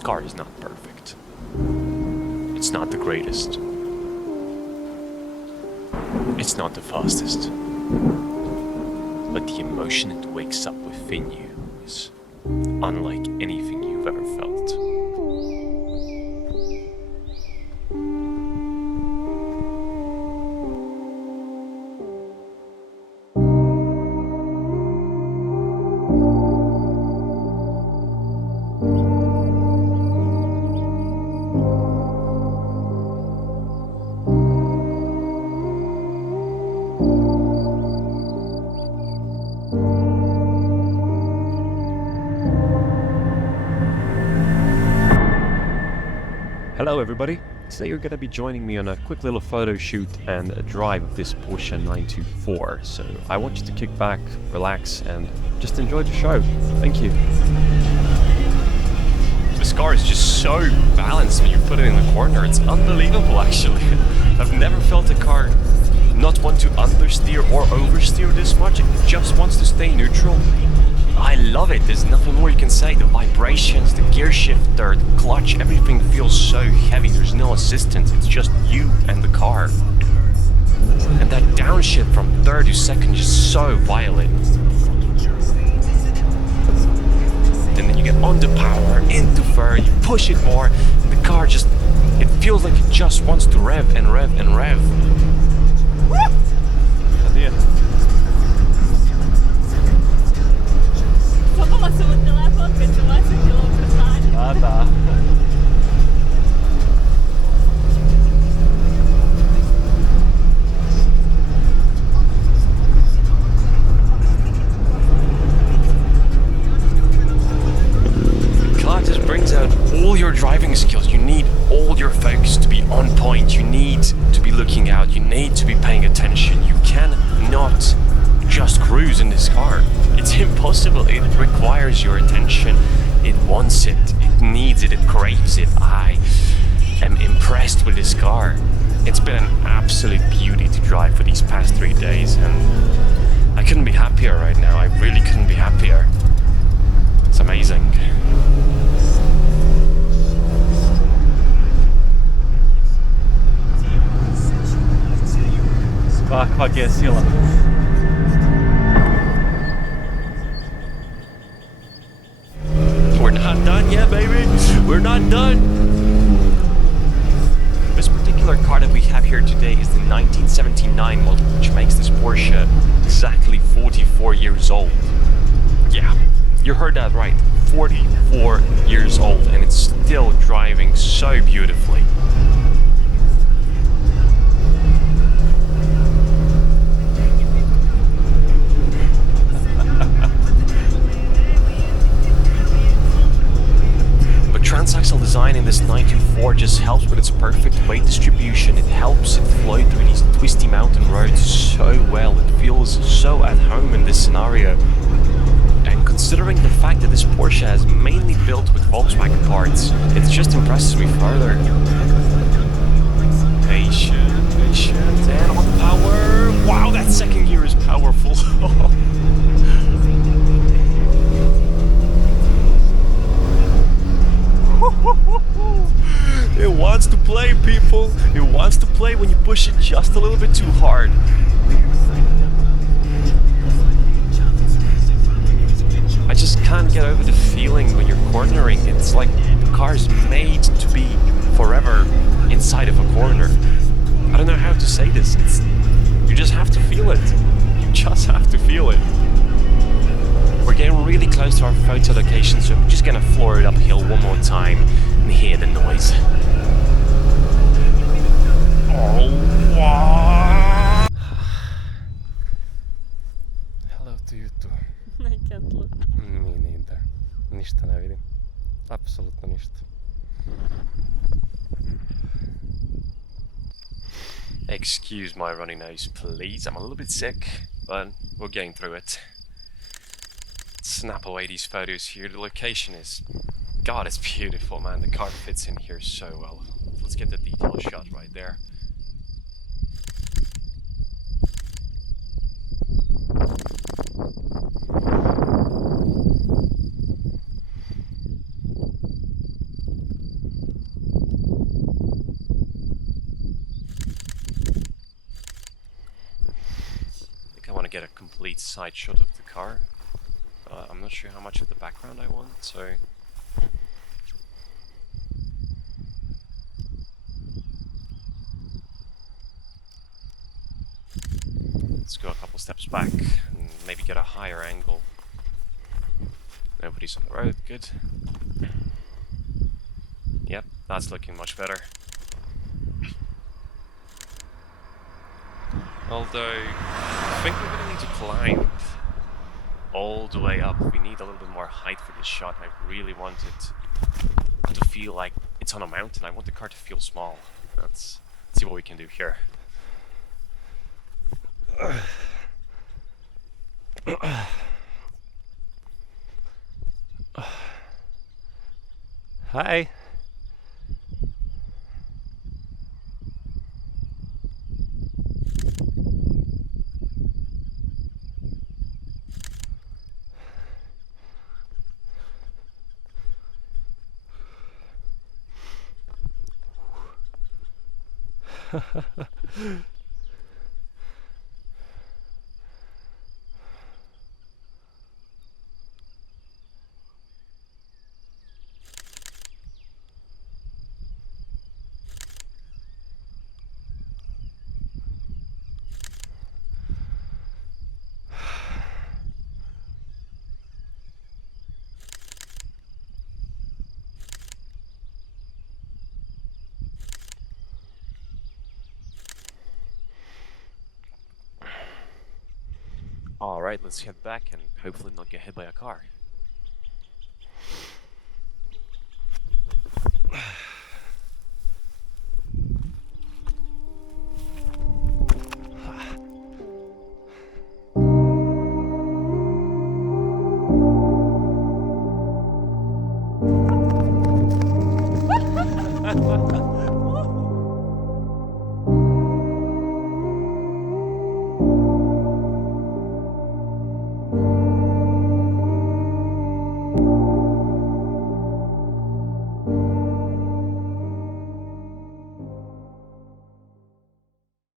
This car is not perfect. It's not the greatest. It's not the fastest. But the emotion it wakes up within you is unlike anything you've ever felt. Hello everybody, today you're going to be joining me on a quick little photo shoot and a drive of this Porsche 924, so I want you to kick back, relax and just enjoy the show. Thank you. This car is just so balanced when you put it in the corner, it's unbelievable actually. I've never felt a car not want to understeer or oversteer this much, it just wants to stay neutral. I love it, there's nothing more you can say. The vibrations, the gear shifter, the clutch, everything feels so heavy. There's no assistance, it's just you and the car. And that downshift from third to second is so violent. And then you get under power, into third, you push it more, and the car just, it feels like it just wants to rev and rev and rev. Woo! Idea. Ah, tá. The car just brings out all your driving skills. You need all your focus to be on point. You need to be looking out. You need to be paying attention. You cannot just cruise in this car. It's impossible. It requires your attention. It wants it. It needs it. It craves it. I am impressed with this car. It's been an absolute beauty to drive for these past 3 days, and I couldn't be happier right now. I really couldn't be happier. It's amazing. Какая сила. We're not done yet, baby. We're not done. This particular car that we have here today is the 1979 model, which makes this Porsche exactly 44 years old. Yeah, you heard that right. 44 years old, and it's still driving so beautifully. Transaxle design in this 924 just helps with its perfect weight distribution. It helps it flow through these twisty mountain roads so well. It feels so at home in this scenario. And considering the fact that this Porsche is mainly built with Volkswagen parts, it just impresses me further. Patient, patient, and on power. Wow, that second gear is powerful. It wants to play, people. It wants to play when you push it just a little bit too hard. I just can't get over the feeling when you're cornering. It's like the car is made to be forever inside of a corner. I don't know how to say this. You just have to feel it. You just have to feel it. We're getting really close to our photo location, so I'm just gonna floor it uphill one more time and hear the noise. Oh, wow. Hello to you too. I can't look. Me neither. Ništa ne vidim. Apsolutno ništa. Excuse my runny nose, please. I'm a little bit sick, but we're getting through it. Snap away these photos here. The location is... God, it's beautiful, man. The car fits in here so well. Let's get the detail shot right there. to get a complete side shot of the car. I'm not sure how much of the background I want, so... Let's go a couple steps back and maybe get a higher angle. Nobody's on the road, good. Yep, that's looking much better. Although, I think we're going to need to climb all the way up. We need a little bit more height for this shot. I really want it to feel like it's on a mountain. I want the car to feel small. Let's see what we can do here. Hi. Alright, let's head back and hopefully not get hit by a car.